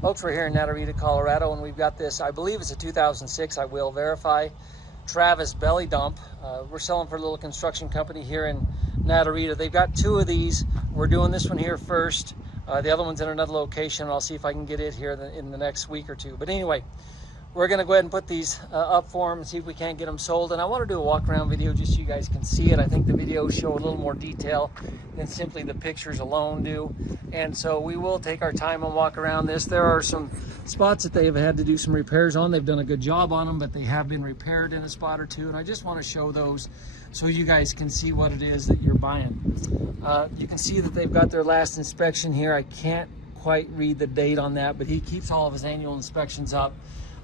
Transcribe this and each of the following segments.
Folks, we're here in Natarita, Colorado, and we've got this, I believe it's a 2006, I will verify, Travis belly dump. We're selling for a little construction company here in Natarita. They've got two of these. We're doing this one here first. The other one's in another location. I'll see if I can get it here in the next week or two. But anyway, we're going to go ahead and put these up for them and see if we can't get them sold. And I want to do a walk around video just so you guys can see it. I think the videos show a little more detail than simply the pictures alone do. And so we will take our time and walk around this. There are some spots that they have had to do some repairs on. They've done a good job on them, but they have been repaired in a spot or two. And I just want to show those so you guys can see what it is that you're buying. You can see that they've got their last inspection here. I can't quite read the date on that, but he keeps all of his annual inspections up.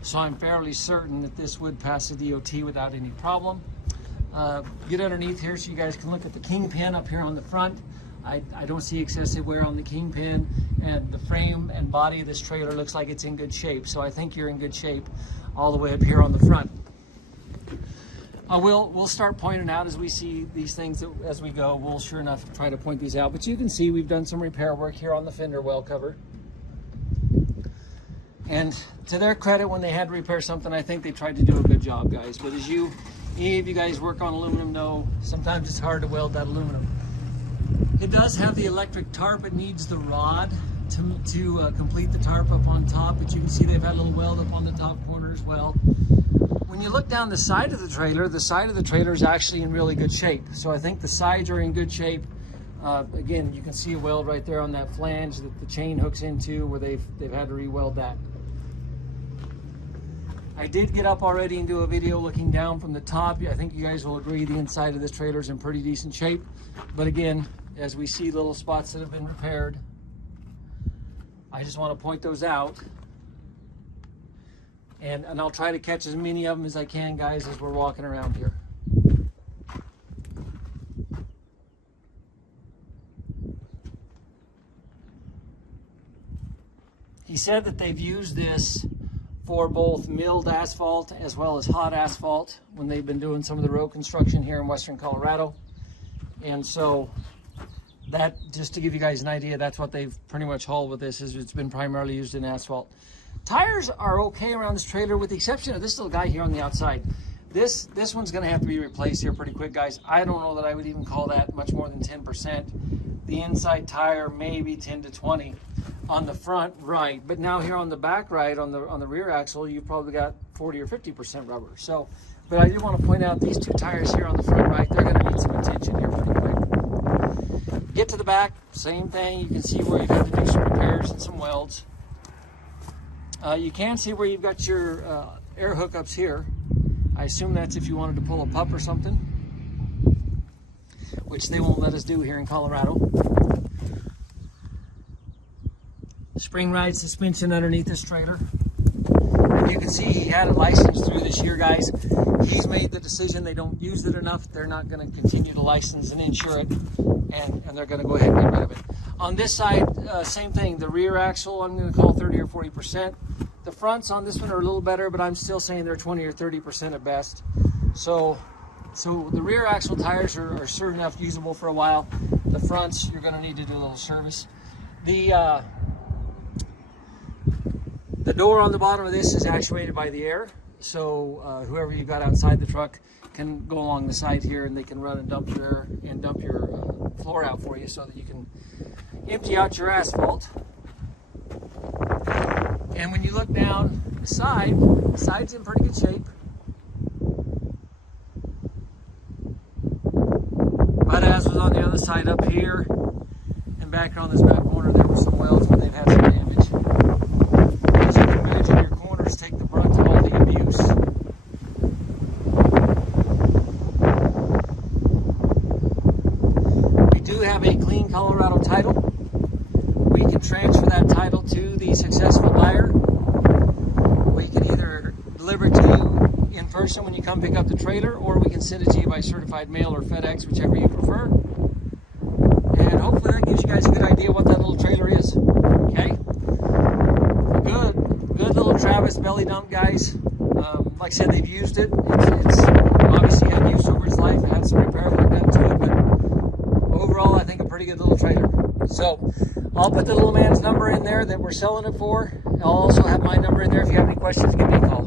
So I'm fairly certain that this would pass the DOT without any problem. Get underneath here so you guys can look at the kingpin up here on the front. I don't see excessive wear on the kingpin, and the frame and body of this trailer looks like it's in good shape. So I think you're in good shape all the way up here on the front. We'll start pointing out as we see these things as we go. We'll sure enough try to point these out. But you can see we've done some repair work here on the fender well cover. And to their credit, when they had to repair something, I think they tried to do a good job, guys. But as any of you guys work on aluminum know, sometimes it's hard to weld that aluminum. It does have the electric tarp. It needs the rod to complete the tarp up on top. But you can see they've had a little weld up on the top corner as well. When you look down the side of the trailer is actually in really good shape. So I think the sides are in good shape. Again, you can see a weld right there on that flange that the chain hooks into, where they've had to re-weld that. I did get up already and do a video looking down from the top. I think you guys will agree the inside of this trailer is in pretty decent shape. But again, as we see little spots that have been repaired, I just want to point those out. And I'll try to catch as many of them as I can, guys, as we're walking around here. He said that they've used this for both milled asphalt as well as hot asphalt when they've been doing some of the road construction here in western Colorado. And so that, just to give you guys an idea, that's what they've pretty much hauled with this, is it's been primarily used in asphalt. Tires are okay around this trailer with the exception of this little guy here on the outside. This one's going to have to be replaced here pretty quick, guys. I don't know that I would even call that much more than 10%. The inside tire maybe 10 to 20 on the front right, but now here on the back right, on the rear axle, you've probably got 40 or 50% rubber. So, but I do want to point out these two tires here on the front right, they're going to need some attention here pretty quick. Get to the back, same thing. You can see where you've had to do some repairs and some welds. You can see where you've got your air hookups here. I assume that's if you wanted to pull a pup or something, which they won't let us do here in Colorado. Spring ride suspension underneath this trailer. And you can see he had it licensed through this year, guys. He's made the decision they don't use it enough. They're not going to continue to license and insure it, and they're going to go ahead and get rid of it. On this side, same thing. The rear axle, I'm going to call 30 or 40%. The fronts on this one are a little better, but I'm still saying they're 20 or 30% at best. So the rear axle tires are sure enough usable for a while. The fronts, you're going to need to do a little service. The door on the bottom of this is actuated by the air. So whoever you got outside the truck can go along the side here, and they can run and dump your air and dump your floor out for you so that you can empty out your asphalt. And when you look down the side's in pretty good shape. But as was on the other side up here and back on this back corner, there were some welds where they've had some damage. As you can imagine, your corners take the brunt of all the abuse. We do have a clean Colorado title. We can transfer that title to the successful buyer. We can either deliver it to you in person when you come pick up the trailer, or we can send it to you by certified mail or FedEx, whichever you prefer. And hopefully that gives you guys a good idea what that little trailer is. Okay? Good little Travis belly dump, guys. Like I said, they've used it. It's obviously had use over its life. It had some repair work done to it, but overall, I think a pretty good little trailer. So I'll put the little man's number in there that we're selling it for. I'll also have my number in there. If you have any questions, give me a call.